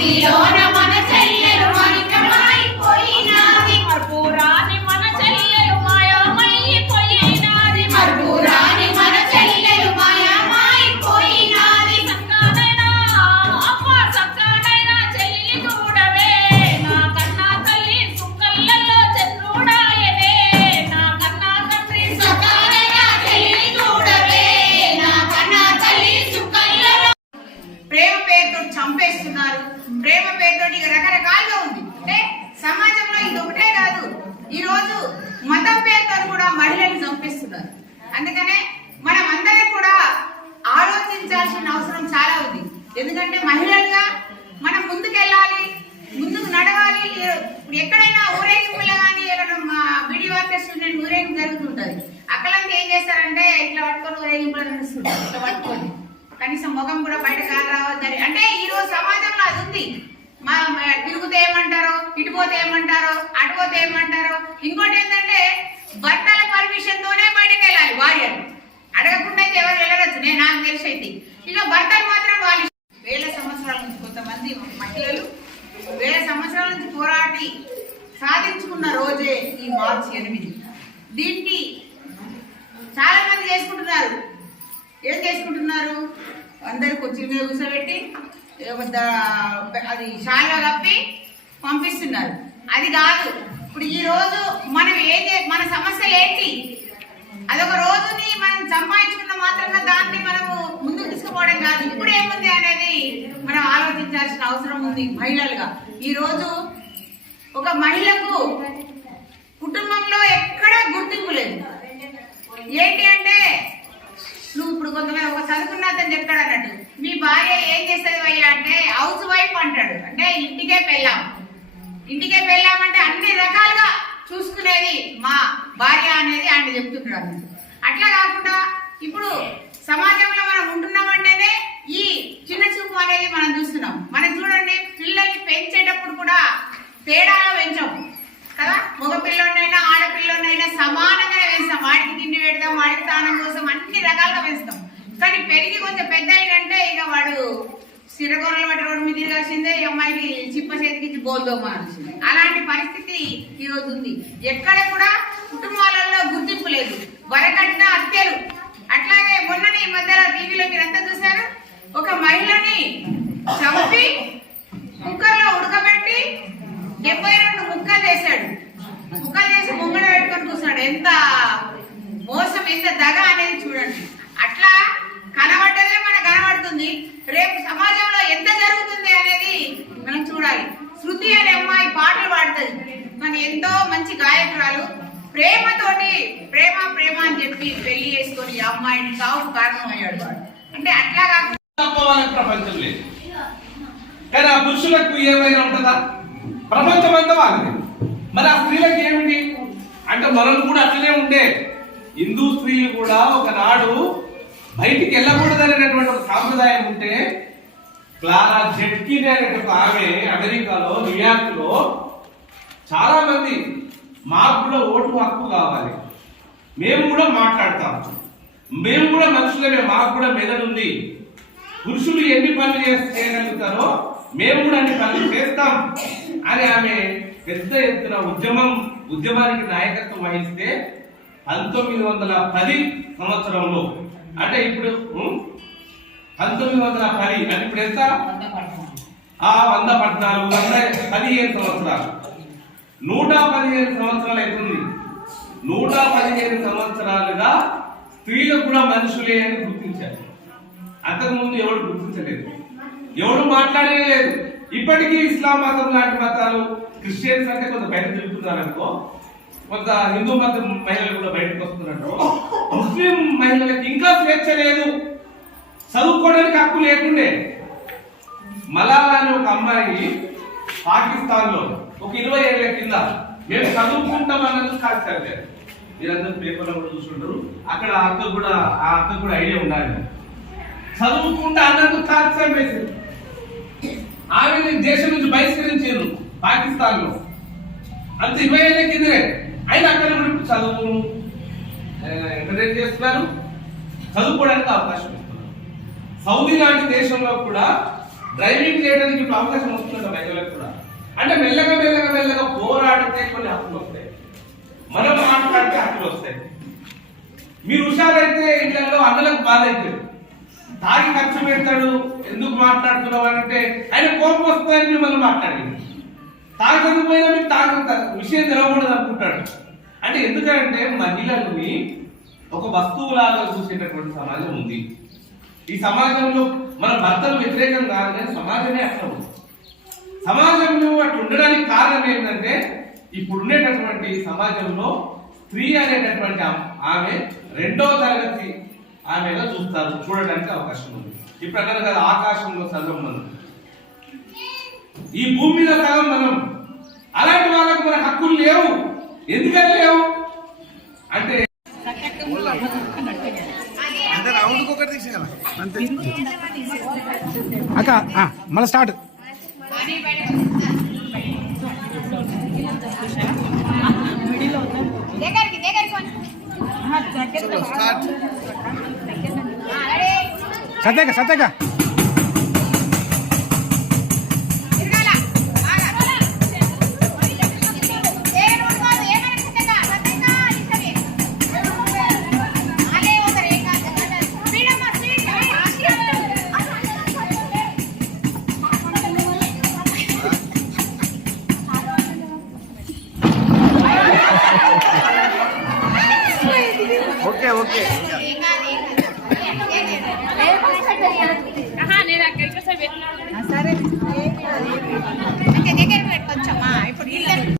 We don't ఇప్పుడు ఎక్కడైనా ఊరేగింపులు కానీ బీడీ వర్కర్స్ స్టూడెంట్ ఊరేగింపు జరుగుతుంటది. అక్కడంతా ఏం చేస్తారంటే ఇట్లా పట్టుకొని ఊరేగింపులు నడుస్తుంటారు. ఇట్లా పట్టుకొని. కనీసం ముఖం కూడా బయట కాలు రావద్దని. అంటే ఈరోజు సమాజంలో అది ఉంది. మా తిరుగుతే ఏమంటారో ఇటు పోతే ఏమంటారో అటు పోతే ఏమంటారో. ఇంకోటి ఏంటంటే భర్తల పర్మిషన్ తోనే బయటకు వెళ్ళాలి భార్యలు అడగకుండా అయితే ఎవరు వెళ్ళరచ్చు. నేను నాకు తెలిసి అయితే ఇక భర్తలు మాత్రం వాళ్ళు వేల సంవత్సరాల నుంచి కొంతమంది మహిళలు వేల సంవత్సరాల నుంచి పోరాటి సాధించుకున్న రోజే ఈ మార్చి ఎనిమిది. దీన్ని చాలా మంది చేసుకుంటున్నారు. ఏం చేసుకుంటున్నారు? అందరు కుర్చీల మీద కూర్చోబెట్టి అది షాల్వా కప్పి పంపిస్తున్నారు. అది కాదు ఇప్పుడు ఈ రోజు మనం ఏం మన సమస్య ఏంటి? అదొక రోజుని మనం సంపాదించుకున్న మాత్రంగా దాన్ని మనము ముందుకు తీసుకుపోవడం కాదు. ఇప్పుడు ఏముంది అనేది మనం ఆలోచించాల్సిన అవసరం ఉంది మహిళలుగా. ఈ రోజు ఒక మహిళకు కుటుంబంలో ఎక్కడా గుర్తింపు లేదు. ఏంటి అంటే నువ్వు ఇప్పుడు కొంతమంది ఒక చదువుకున్న అతను చెప్తాడు అన్నట్టు మీ భార్య ఏం చేస్తుంది అయ్యా? అంటే హౌస్ వైఫ్ అంటాడు. అంటే ఇంటికే పెళ్ళాం. ఇంటికే పెళ్ళామంటే అన్ని రకాలుగా చూసుకునేది మా భార్య అనేది ఆయన చెప్తున్నాడు అట్లా కాకుండా ఇప్పుడు సమాజంలో మనం ఉంటున్నామంటేనే ఈ చిన్న చూపు అనేది మనం చూస్తున్నాం. మనం చూడండి పిల్లల్ని పెంచేటప్పుడు కూడా తేడాగా పెంచాం. కదా? మగ పిల్లోనైనా ఆడపిల్లోనైనా సమానంగా పెంచుతాం వాడికి తిండి పెడతాం వాడికి స్నానం కోసం అన్ని రకాలుగా పెంచుతాం కానీ పెరిగి కొంచెం పెద్ద అయినంటే ఇక వాడు సిరగొర్రలు పట్టి రోడ్డు మీద తిరగాల్సిందే ఈ అమ్మాయికి చిప్ప చేతికి బోల్దో బోల్దోమాల్సిందే అలాంటి పరిస్థితి ఈరోజు ఉంది. ఎక్కడ కూడా కుటుంబాలలో గుర్తింపు లేదు. వరకట్న హత్యలు. అట్లాగే మొన్ననే ఈ మధ్యలో టీవీలో మీరు ఎంత చూసారు ఒక మహిళని చంపి కుక్కర్లో డెబ్బై రెండు ముక్కలు చేశాడు. ముక్కలు చేసి ముంగడ పెట్టుకొని కూర్చున్నాడు. ఎంత మోసం ఎంత దగ అనేది చూడండి. అట్లా కనబడ్డదే మనకు కనబడుతుంది. రేపు సమాజంలో ఎంత జరుగుతుంది అనేది మనం చూడాలి. శృతి అనే అమ్మాయి పాటలు పాడుతుంది. మన ఎంతో మంచి గాయకురాలు. ప్రేమతోటి ప్రేమ ప్రేమ అని చెప్పి పెళ్ళి చేసుకొని అమ్మాయిని సాగు కారణం అయ్యాడు అంటే అట్లా కాకుండా ప్రపంచం లేదు. కానీ ఆ పురుషులకు ఏమైనా ఉంటుందా? ప్రపంచం అంతా వాళ్ళది మరి ఆ స్త్రీలకు ఏమిటి? అంటే మనల్ని కూడా అట్లనే ఉండే. హిందూ స్త్రీలు కూడా ఒకనాడు బయటికి వెళ్ళకూడదు అనేటువంటి ఒక సాంప్రదాయం ఉంటే క్లారా జెట్కిన్ అనేటువంటి ఆమె అమెరికాలో న్యూయార్క్లో చాలా మంది మాకు కూడా ఓటు హక్కు కావాలి. మేము కూడా మాట్లాడతాం. మేము కూడా మనుషులమే మాకు కూడా మెదడు ఉంది. పురుషులు ఎన్ని పనులు చేయగలుగుతారో మేము కూడా అన్ని పనులు చేస్తాం. అని ఆమె పెద్ద ఎత్తున ఉద్యమం ఉద్యమానికి నాయకత్వం వహిస్తే పంతొమ్మిది వందల పది సంవత్సరంలో అంటే ఇప్పుడు పంతొమ్మిది వందల పది అంటే ఇప్పుడు ఎంత? ఆ వంద పద్నాలుగు వంద పదిహేను సంవత్సరాలు. నూట పదిహేను సంవత్సరాలు అవుతుంది నూట పదిహేను సంవత్సరాలుగా స్త్రీలు కూడా మనుషులే అని గుర్తించారు. అంతకుముందు ఎవడు గుర్తించలేదు. ఎవడు మాట్లాడలేదు ఇప్పటికీ ఇస్లాం మతం లాంటి మతాలు క్రిస్టియన్స్ అంటే కొంత బయట తిరుగుతున్నారనుకో కొంత హిందూ మతం మహిళలు కూడా బయటకు వస్తున్నారు ముస్లిం మహిళలకు ఇంకా స్వేచ్ఛ లేదు. చదువుకోవడానికి హక్కు లేకుండే. మలాలా అనే ఒక అమ్మాయి పాకిస్తాన్లో ఒక ఇరవై ఏళ్ళ కింద మేము చదువుకుంటాం అన్నది కాదు సార్. మీరందరూ పేపర్లో కూడా చూసుకుంటారు. అక్కడ ఆ అక్క కూడా ఆ అక్క కూడా ఐడియా ఉండాలి. చదువుకుంటా అన్నందుకు కాదు. సార్ ఆమెని దేశం నుంచి బహిష్కరించారు పాకిస్తాన్లో అంత ఇరవై ఏళ్ళ కిందనే. అయినా అక్కడ కూడా ఇప్పుడు చదువును ఎంకరేజ్ చేస్తున్నారు. చదువుకోవడానికి అవకాశం ఇస్తున్నారు. సౌదీ లాంటి దేశంలో కూడా డ్రైవింగ్ చేయడానికి ఇప్పుడు అవకాశం వస్తుందంట మహిళలకు కూడా. అంటే మెల్లగా మెల్లగా మెల్లగా పోరాడితే కొన్ని హక్కులు వస్తాయి. మనం మాట్లాడితే హక్కులు వస్తాయి. మీరు హుషారైతే ఇంట్లో అన్నలకు బాధ అవుతుంది తాగి ఖర్చు పెడతాడు. ఎందుకు మాట్లాడుతున్నావు అంటే ఆయన కోపం వస్తుందని మిమ్మల్ని మాట్లాడింది తాగకపోయినా మీకు తాగ విషయం తెలవకూడదు అనుకుంటాడు. అంటే ఎందుకంటే మహిళల్ని ఒక వస్తువులాగా చూసేటటువంటి సమాజం ఉంది. ఈ సమాజంలో మన భర్తలు వ్యతిరేకం కాదు కానీ సమాజమే అట్లా ఉంది. సమాజంలో అట్లా ఉండడానికి కారణం ఏంటంటే ఇప్పుడు ఉండేటటువంటి సమాజంలో స్త్రీ అనేటటువంటి ఆమె- ఆమె రెండో తరగతి ఆమెగా చూస్తారు చూడడానికి అవకాశం ఉంది. ఇప్పుడు అక్కడ కదా ఆకాశంలో సగం మనం. ఈ భూమి మీద సగం మనం. అలాంటి వాళ్ళకు మన హక్కులు లేవు. ఎందుకని లేవు? అంటే అక్క మళ్ళీ స్టార్ట్. అని బయట దగ్గరికి దగ్గరికి. స్టార్ట్ సత్యగా సత్యగా ఓకే ఓకే. पंचमा आहे पण